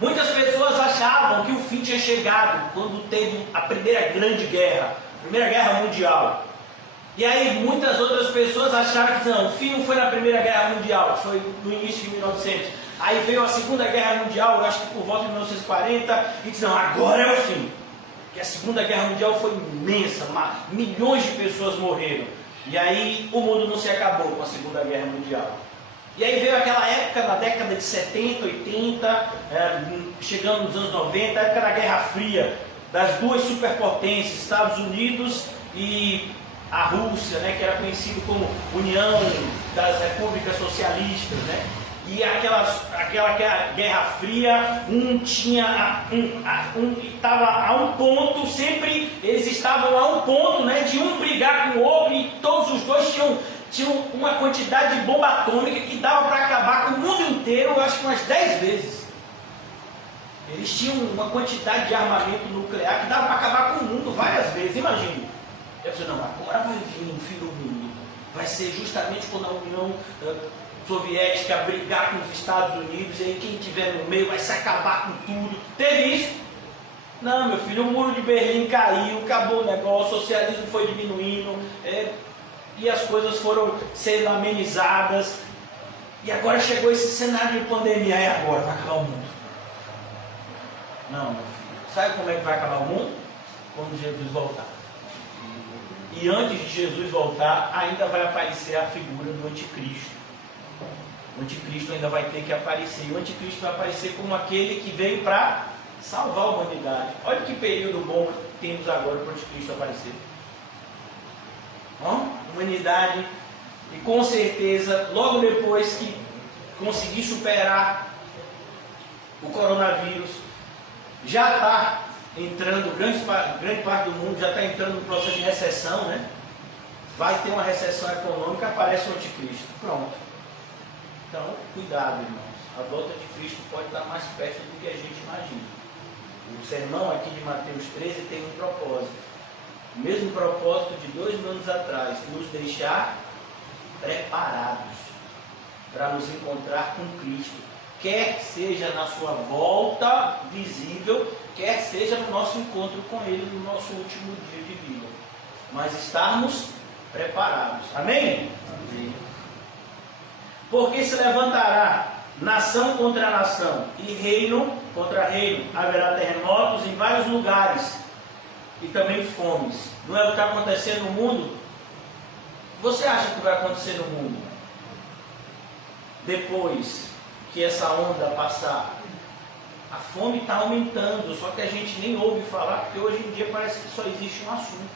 Muitas pessoas achavam que o fim tinha chegado quando teve a primeira grande guerra, a Primeira Guerra Mundial. E aí muitas outras pessoas acharam que não, o fim não foi na Primeira Guerra Mundial, foi no início de 1900. Aí veio a Segunda Guerra Mundial, eu acho que por volta de 1940, e disse, não, agora é o fim. Porque a Segunda Guerra Mundial foi imensa, milhões de pessoas morreram. E aí o mundo não se acabou com a Segunda Guerra Mundial. E aí veio aquela época, na década de 70, 80, chegando nos anos 90, a época da Guerra Fria, das duas superpotências, Estados Unidos e a Rússia, né, que era conhecido como União das Repúblicas Socialistas, né? E aquela Guerra Fria, estava a um ponto, sempre eles estavam a um ponto, né, de um brigar com o outro, e todos os dois tinham uma quantidade de bomba atômica que dava para acabar com o mundo inteiro, eu acho que umas 10 vezes. Eles tinham uma quantidade de armamento nuclear que dava para acabar com o mundo várias vezes, imagine. Eu disse, não, agora vai vir o fim do mundo. Vai ser justamente quando a União Soviética brigar com os Estados Unidos, e aí quem estiver no meio vai se acabar com tudo. Teve isso? Não, meu filho, o muro de Berlim caiu, acabou o negócio, o socialismo foi diminuindo, e as coisas foram sendo amenizadas. E agora chegou esse cenário de pandemia, e agora vai acabar o mundo. Não, meu filho, sabe como é que vai acabar o mundo? Quando Jesus voltar. E antes de Jesus voltar, ainda vai aparecer a figura do anticristo. O anticristo ainda vai ter que aparecer. E o anticristo vai aparecer como aquele que veio para salvar a humanidade. Olha que período bom temos agora para o anticristo aparecer. Humanidade, e com certeza, logo depois que conseguir superar o coronavírus, já está entrando, grande parte do mundo já está entrando no processo de recessão, né? Vai ter uma recessão econômica, aparece o anticristo. Pronto. Então, cuidado, irmãos. A volta de Cristo pode estar mais perto do que a gente imagina. O sermão aqui de Mateus 13 tem um propósito. O mesmo propósito de 2000 anos atrás, nos deixar preparados para nos encontrar com Cristo. Quer seja na sua volta visível, quer seja no nosso encontro com Ele no nosso último dia de vida. Mas estarmos preparados. Amém? Amém. Porque se levantará nação contra nação e reino contra reino. Haverá terremotos em vários lugares e também fomes. Não é o que está acontecendo no mundo? O que você acha que vai acontecer no mundo depois que essa onda passar? A fome está aumentando, só que a gente nem ouve falar, porque hoje em dia parece que só existe um assunto.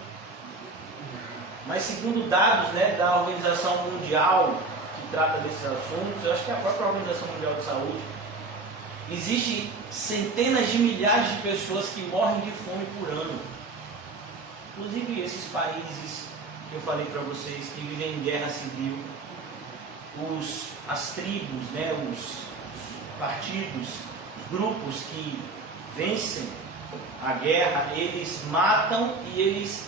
Mas segundo dados, né, da Organização Mundial, que trata desses assuntos, eu acho que é a própria Organização Mundial de Saúde, existe centenas de milhares de pessoas que morrem de fome por ano. Inclusive esses países que eu falei para vocês, que vivem em guerra civil, as tribos, né, os partidos, grupos que vencem a guerra, eles matam e eles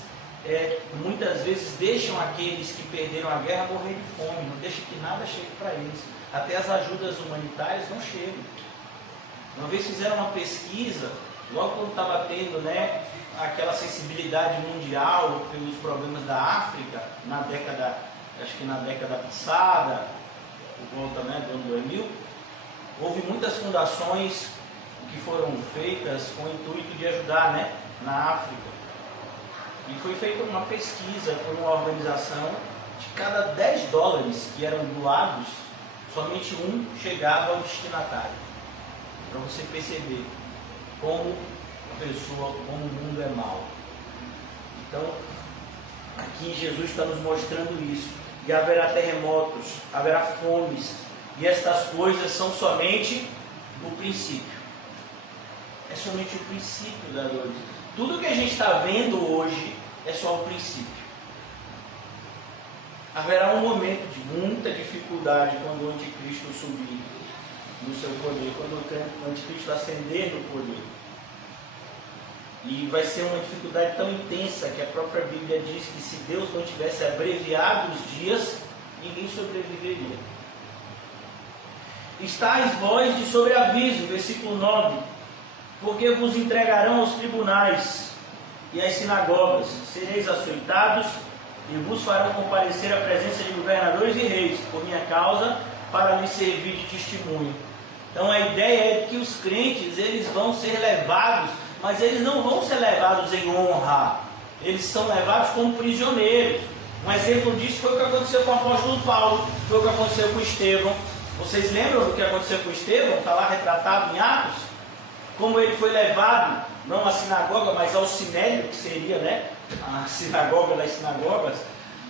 muitas vezes deixam aqueles que perderam a guerra morrer de fome, não deixam que nada chegue para eles. Até as ajudas humanitárias não chegam. Uma vez fizeram uma pesquisa, logo quando estava tendo, né, aquela sensibilidade mundial pelos problemas da África, acho que na década passada, por volta, né, do ano 2000, houve muitas fundações que foram feitas com o intuito de ajudar, né, na África. E foi feita uma pesquisa por uma organização, de cada 10 dólares que eram doados, somente um chegava ao destinatário. Para você perceber como como o mundo é mau. Então, aqui Jesus está nos mostrando isso. E haverá terremotos, haverá fomes, e estas coisas são somente o princípio. É somente o princípio da dor. Tudo que a gente está vendo hoje é só o princípio. Haverá um momento de muita dificuldade quando o anticristo subir no seu poder, quando o anticristo ascender no poder. E vai ser uma dificuldade tão intensa que a própria Bíblia diz que se Deus não tivesse abreviado os dias, ninguém sobreviveria. Estais vós de sobreaviso, versículo 9, porque vos entregarão aos tribunais e às sinagogas, sereis açoitados e vos farão comparecer à presença de governadores e reis, por minha causa, para lhes servir de testemunho. Então a ideia é que os crentes, eles vão ser levados, mas eles não vão ser levados em honra, eles são levados como prisioneiros. Um exemplo disso foi o que aconteceu com o apóstolo Paulo, foi o que aconteceu com Estevão, Vocês lembram do que aconteceu com Estevão? Está lá retratado em Atos? Como ele foi levado, não à sinagoga, mas ao sinédrio, que seria, né, a sinagoga das sinagogas.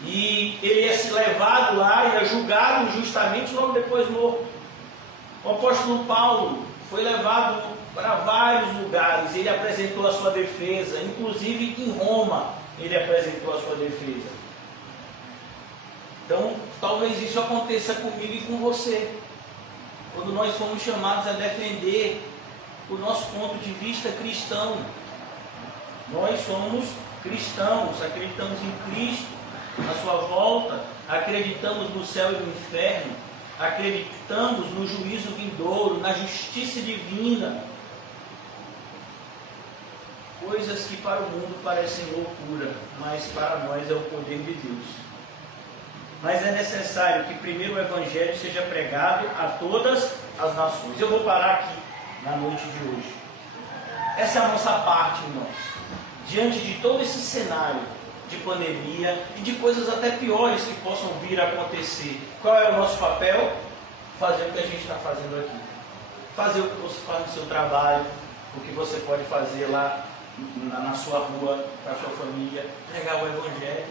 E ele ia ser levado lá, ia julgado injustamente, logo depois morto. O apóstolo Paulo foi levado para vários lugares, ele apresentou a sua defesa, inclusive em Roma ele apresentou a sua defesa. Então, talvez isso aconteça comigo e com você, quando nós fomos chamados a defender o nosso ponto de vista cristão. Nós somos cristãos, acreditamos em Cristo, na sua volta, acreditamos no céu e no inferno, acreditamos no juízo vindouro, na justiça divina. Coisas que para o mundo parecem loucura, mas para nós é o poder de Deus. Mas é necessário que primeiro o Evangelho seja pregado a todas as nações. Eu vou parar aqui na noite de hoje. Essa é a nossa parte, irmãos. Diante de todo esse cenário de pandemia e de coisas até piores que possam vir a acontecer, qual é o nosso papel? Fazer o que a gente está fazendo aqui. Fazer o que você faz no seu trabalho, o que você pode fazer lá na sua rua, para a sua família, pregar o Evangelho,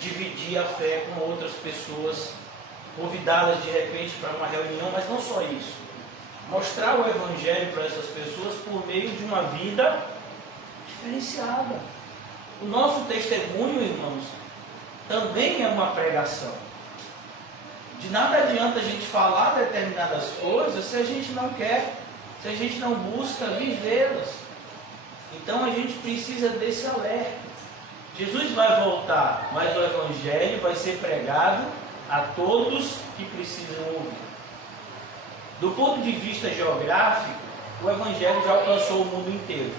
dividir a fé com outras pessoas, convidá-las de repente para uma reunião, mas não só isso. Mostrar o Evangelho para essas pessoas por meio de uma vida diferenciada. O nosso testemunho, irmãos, também é uma pregação. De nada adianta a gente falar determinadas coisas se a gente não quer, se a gente não busca vivê-las. Então a gente precisa desse alerta. Jesus vai voltar, mas o Evangelho vai ser pregado a todos que precisam ouvir. Do ponto de vista geográfico, o Evangelho já alcançou o mundo inteiro.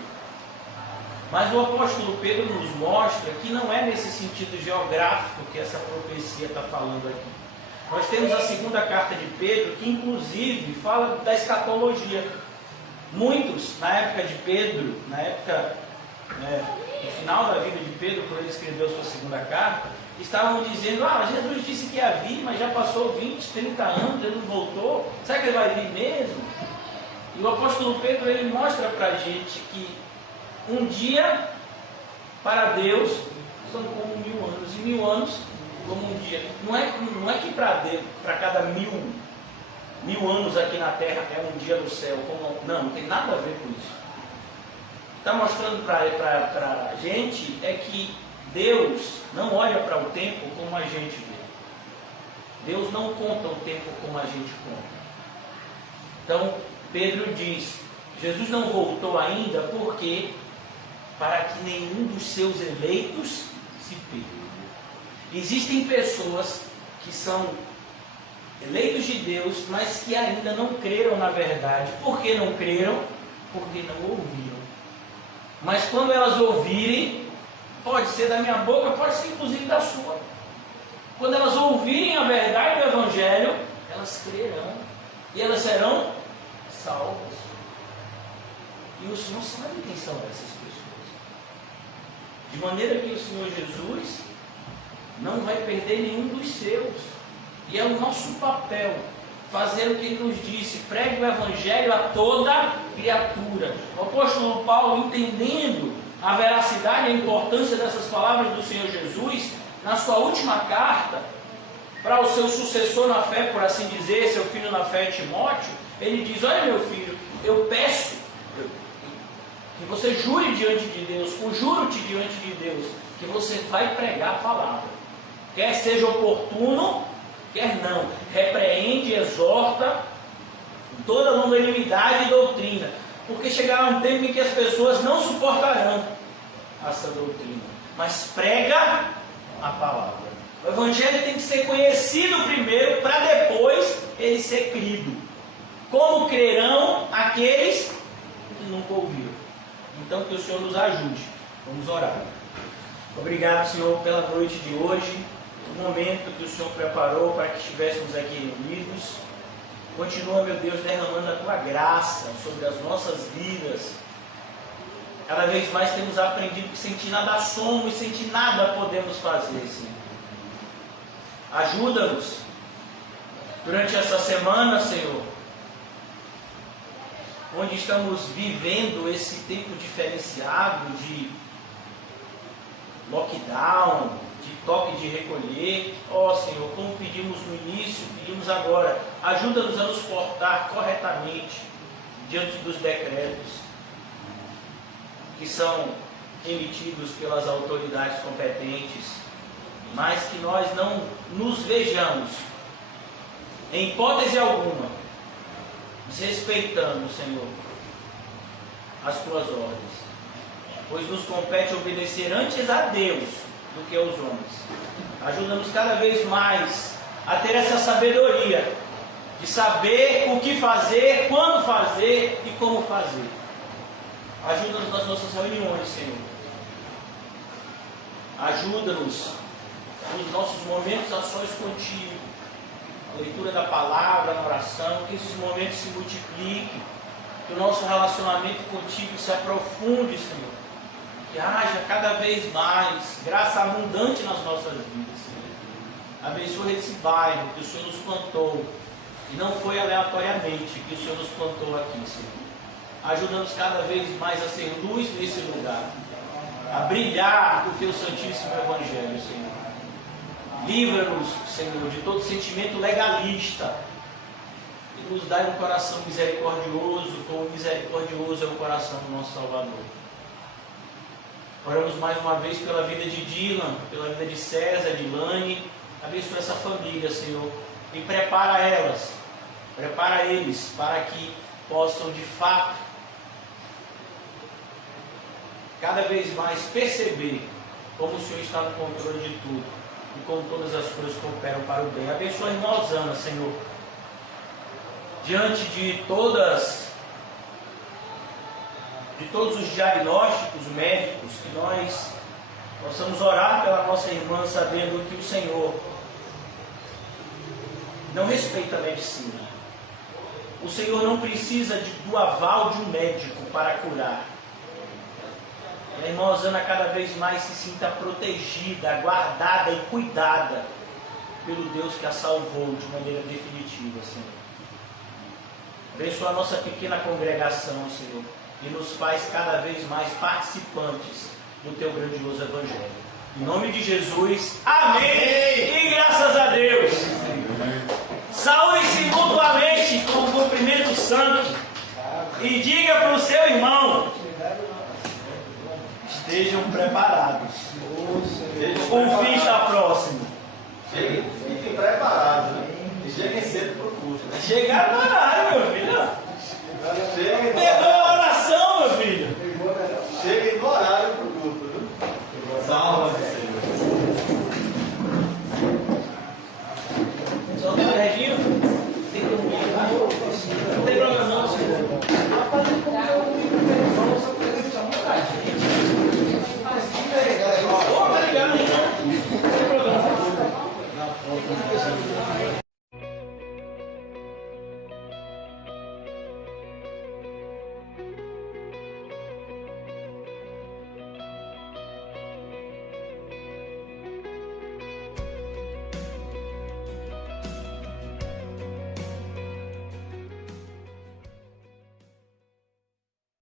Mas o apóstolo Pedro nos mostra que não é nesse sentido geográfico que essa profecia está falando aqui. Nós temos a segunda carta de Pedro, que inclusive fala da escatologia. Muitos, na época de Pedro, no final da vida de Pedro, quando ele escreveu a sua segunda carta, estavam dizendo: Jesus disse que ia vir, mas já passou 20, 30 anos, ele não voltou, será que ele vai vir mesmo? E o apóstolo Pedro, ele mostra para a gente que um dia para Deus são como 1000 anos, e 1000 anos como um dia. Não é que para cada 1000 anos aqui na terra é um dia no céu. Não tem nada a ver com isso. Está mostrando para a gente é que Deus não olha para o tempo como a gente vê. Deus não conta o tempo como a gente conta. Então, Pedro diz, Jesus não voltou ainda porque para que nenhum dos seus eleitos se perca. Existem pessoas que são eleitos de Deus, mas que ainda não creram na verdade. Por que não creram? Porque não ouviram. Mas quando elas ouvirem, pode ser da minha boca, pode ser inclusive da sua. Quando elas ouvirem a verdade do Evangelho, elas crerão. E elas serão salvas. E o Senhor sabe quem são essas pessoas. De maneira que o Senhor Jesus não vai perder nenhum dos seus. E é o nosso papel fazer o que Ele nos disse: pregue o Evangelho a toda criatura. O apóstolo Paulo, entendendo a veracidade e a importância dessas palavras do Senhor Jesus, na sua última carta, para o seu sucessor na fé, por assim dizer, seu filho na fé, Timóteo, ele diz: olha, meu filho, eu peço que você jure diante de Deus, conjuro-te diante de Deus, que você vai pregar a palavra. Quer seja oportuno, quer não. Repreende, exorta, com toda longanimidade e doutrina. Porque chegará um tempo em que as pessoas não suportarão essa doutrina. Mas prega a palavra. O Evangelho tem que ser conhecido primeiro, para depois ele ser crido. Como crerão aqueles que nunca ouviram? Então que o Senhor nos ajude. Vamos orar. Obrigado, Senhor, pela noite de hoje, o momento que o Senhor preparou para que estivéssemos aqui reunidos. Continua, meu Deus, derramando a Tua graça sobre as nossas vidas. Cada vez mais temos aprendido que sem Ti nada somos e sem Ti nada podemos fazer, Senhor. Ajuda-nos Durante essa semana, Senhor, onde estamos vivendo esse tempo diferenciado de lockdown, de toque de recolher, ó Senhor, como pedimos no início, pedimos agora, ajuda-nos a nos portar corretamente diante dos decretos que são emitidos pelas autoridades competentes, mas que nós não nos vejamos, em hipótese alguma, desrespeitando, Senhor, as tuas ordens, pois nos compete obedecer antes a Deus do que aos homens. Ajuda-nos cada vez mais a ter essa sabedoria de saber o que fazer, quando fazer e como fazer. Ajuda-nos nas nossas reuniões, Senhor. Ajuda-nos nos nossos momentos a sós contigo, a leitura da palavra, na oração, que esses momentos se multipliquem, que o nosso relacionamento contigo se aprofunde, Senhor, que haja cada vez mais graça abundante nas nossas vidas, Senhor. Abençoe esse bairro que o Senhor nos plantou, e não foi aleatoriamente que o Senhor nos plantou aqui, Senhor. Ajuda-nos cada vez mais a ser luz nesse lugar, a brilhar o teu santíssimo Evangelho, Senhor. Livra-nos, Senhor, de todo sentimento legalista e nos dai um coração misericordioso, como misericordioso é o coração do nosso Salvador. Oramos mais uma vez pela vida de Dylan, pela vida de César, de Lane. Abençoa essa família, Senhor, e prepara eles para que possam de fato cada vez mais perceber como o Senhor está no controle de tudo e como todas as coisas cooperam para o bem. Abençoa a irmã Osana, Senhor, diante de todos os diagnósticos médicos, que nós possamos orar pela nossa irmã, sabendo que o Senhor não respeita a medicina. O Senhor não precisa do aval de um médico para curar. A irmã Osana cada vez mais se sinta protegida, guardada e cuidada pelo Deus que a salvou de maneira definitiva, Senhor. Abençoa a nossa pequena congregação, Senhor, e nos faz cada vez mais participantes do teu grandioso Evangelho. Em nome de Jesus, amém! E graças a Deus! Saúde-se mutuamente com o cumprimento santo e diga para o seu irmão: estejam preparados. O fim está próximo. Fiquem preparados, né? E cheguem cedo para o culto. Chegar